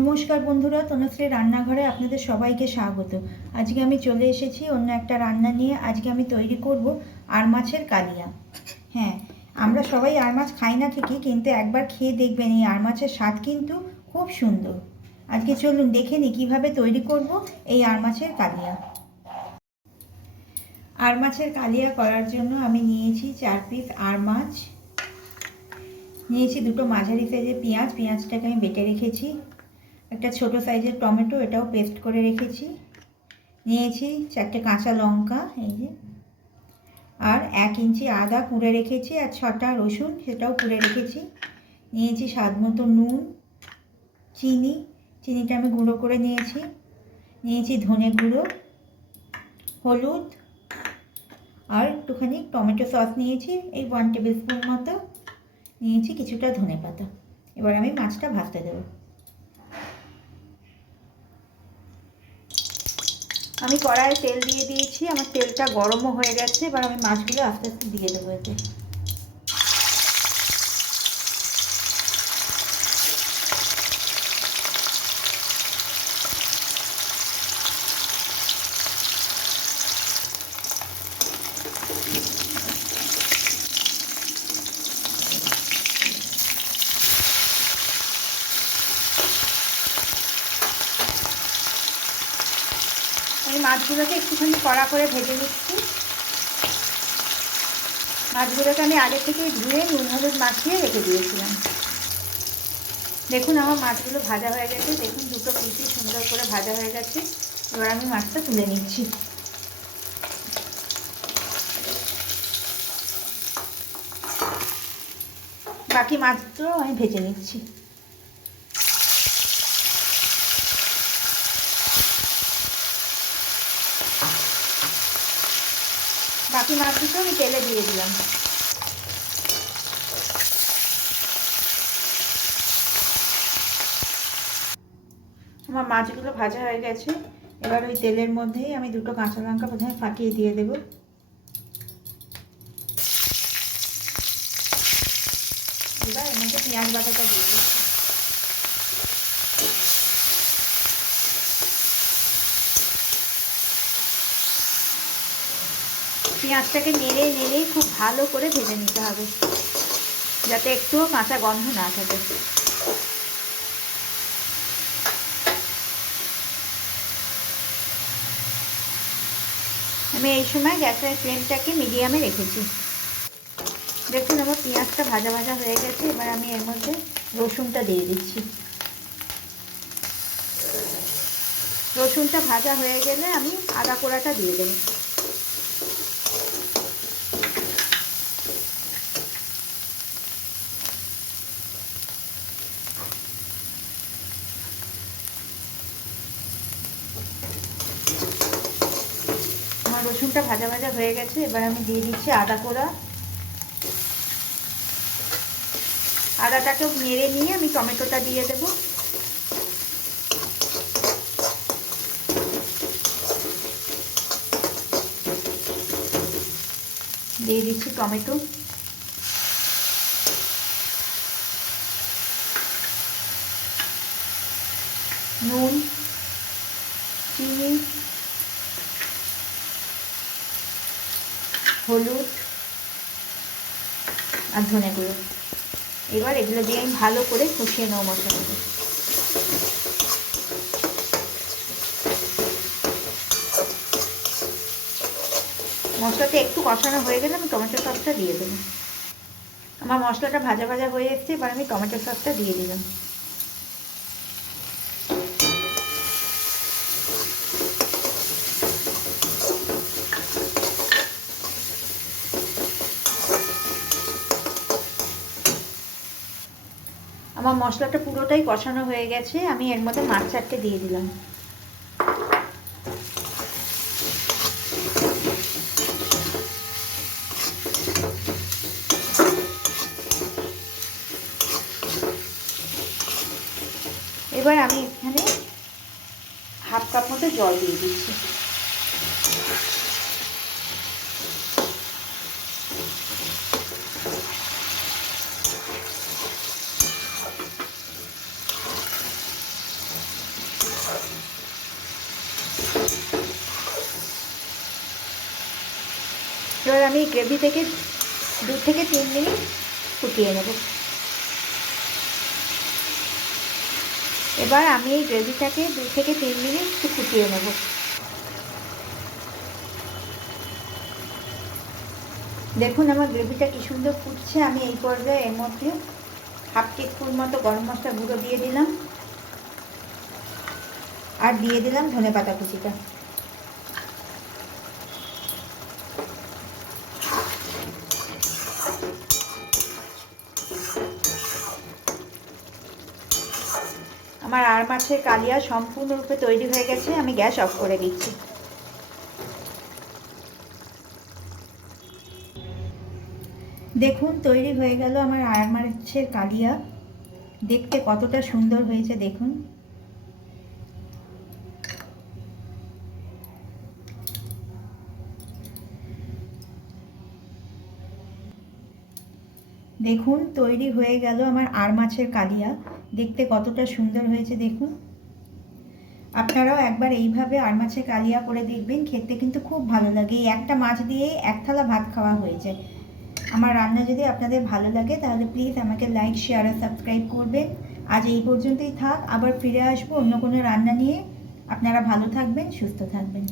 নমস্কার বন্ধুরা, তনুশ্রী রান্নাঘরে আপনাদের সবাইকে স্বাগত। আজকে আমি চলে এসেছি অন্য একটা রান্না নিয়ে। আজকে আমি তৈরি করব আর মাছের কালিয়া। হ্যাঁ আমরা সবাই আর মাছ খাই না ঠিকই, কিন্তু একবার খেয়ে দেখবেন এই আর মাছের স্বাদ কিন্তু খুব সুন্দর। আজকে চলুন দেখে নিই কীভাবে তৈরি করব এই আর মাছের কালিয়া। আর মাছের কালিয়া করার জন্য আমি নিয়েছি চার পিস আর মাছ। নিয়েছি দুটো মাঝারি সাইজের পেঁয়াজ। পেঁয়াজটাকে আমি বেটে রেখেছি। একটা ছোট সাইজের টমেটো, এটাও পেস্ট করে রেখেছি। নিয়েছি চারটে কাঁচা লঙ্কা, এই যে। আর এক ইঞ্চি আদা কুড়ে রেখেছি আর ছটা রসুন, সেটাও কুড়ে রেখেছি। নিয়েছি স্বাদ মতো নুন, চিনি, চিনিটা আমি গুঁড়ো করে নিয়েছি। নিয়েছি ধনে গুঁড়ো, হলুদ, আর একটুখানি টমেটো সস নিয়েছি, এই ওয়ান টেবিল স্পুন মতো। নিয়েছি কিছুটা ধনে পাতা। এবার আমি মাছটা ভাজতে দেবো। আমি কড়াইয়ে তেল দিয়ে দিয়েছি, আমার তেলটা গরমও হয়ে গেছে, এবার আমি মাছগুলো আস্তে আস্তে দিয়ে দেবো এতে। মাছগুলোকে একটুখানি কড়া করে ভেজে নিচ্ছি। মাছগুলোকে আমি আগে থেকে ধুয়ে নুন, হলুদ মাখিয়ে রেখে দিয়েছিলাম। দেখুন আমার মাছগুলো ভাজা হয়ে গেছে। দেখুন দুটো পিসি সুন্দর করে ভাজা হয়ে গেছে। এবার আমি মাছটা তুলে নিচ্ছি। বাকি মাছগুলো আমি ভেজে নিচ্ছি। বাকি মাছ আমি তেলে দিয়ে দিলাম। আমার মাছগুলো ভাজা হয়ে গেছে। এবার ওই তেলের মধ্যেই আমি দুটো কাঁচা লঙ্কা প্রথমে ফাটিয়ে দিয়ে দেবো। এবার এর মধ্যে পেঁয়াজ বাটাটা দিয়ে দেবো পেঁয়াজটাকে নেড়ে নেড়ে খুব ভালো করে ভেজে নিতে হবে, যাতে একটুও কাঁচা গন্ধ না থাকে। আমি এই সময় গ্যাসের ফ্লেমটাকে মিডিয়ামে রেখেছি। দেখুন, আমার পেঁয়াজটা ভাজা ভাজা হয়ে গেছে, এবার আমি এর মধ্যে রসুনটা দিয়ে দিচ্ছি। রসুনটা ভাজা হয়ে গেলে আমি আদা কোড়াটা দিয়ে দেবো। রসুনটা ভাজা ভাজা হয়ে গেছে, এবার আমি দিয়ে দিচ্ছি আদা কোড়া। আদাটাকেও নেড়ে নিয়ে আমি টমেটোটা দিয়ে দেবো। দিয়ে দিচ্ছি টমেটো। নুন চিনি হলুদ আর ধনে গুঁড়ো। এবার এগুলো দিয়ে আমি ভালো করে কষিয়ে নেব মশলাটাকে। মশলাটা একটু কষানো হয়ে গেলে আমি টমেটো সসটা দিয়ে দেবো। আমার মশলাটা ভাজা ভাজা হয়ে এসছে, এবার আমি টমেটো সসটা দিয়ে দিলাম। আমার মশলাটা পুরোটাই কষানো হয়ে গেছে, আমি এর মধ্যে মাছ চারটে দিয়ে দিলাম। এবার আমি এখানে হাফ কাপ মতো জল দিয়ে দিচ্ছি। আমি গ্রেভি থেকে দু থেকে তিন মিনিট ফুটিয়ে নেব। এবার আমি এই গ্রেভিটাকে দু থেকে তিন মিনিট ফুটিয়ে নেব। দেখুন আমার গ্রেভিটা কি সুন্দর ফুটছে, আমি এই পর্যায়ে এর মধ্যে হাফ টিস্পুন মতো গরম মশলা গুঁড়ো দিয়ে দিলাম। আর দিয়ে দিলাম ধনে পাতা কুচিটা আমার আর মাছের কালিয়া সম্পূর্ণরূপে তৈরি হয়ে গেছে। আমি গ্যাস অফ করে দিচ্ছি দেখুন, তৈরি হয়ে গেল আমার আর মাছের কালিয়া। দেখতে কতটা সুন্দর হয়েছে, দেখুন। দেখুন, তৈরি হয়ে গেল আমার আর মাছের কালিয়া। দেখতে কতটা সুন্দর হয়েছে, দেখুন। আপনারাও একবার এইভাবে আর মাছের কালিয়া করে দেখবেন, খেতে কিন্তু খুব ভালো লাগে। এই একটা মাছ দিয়েই এক থালা ভাত খাওয়া হয়ে যায়। আমার রান্না যদি আপনাদের ভালো লাগে, তাহলে প্লিজ আমাকে লাইক শেয়ার আর সাবস্ক্রাইব করবেন। আজ এই পর্যন্তই থাক, আবার ফিরে আসব অন্য কোনো রান্না নিয়ে। আপনারা ভালো থাকবেন, সুস্থ থাকবেন।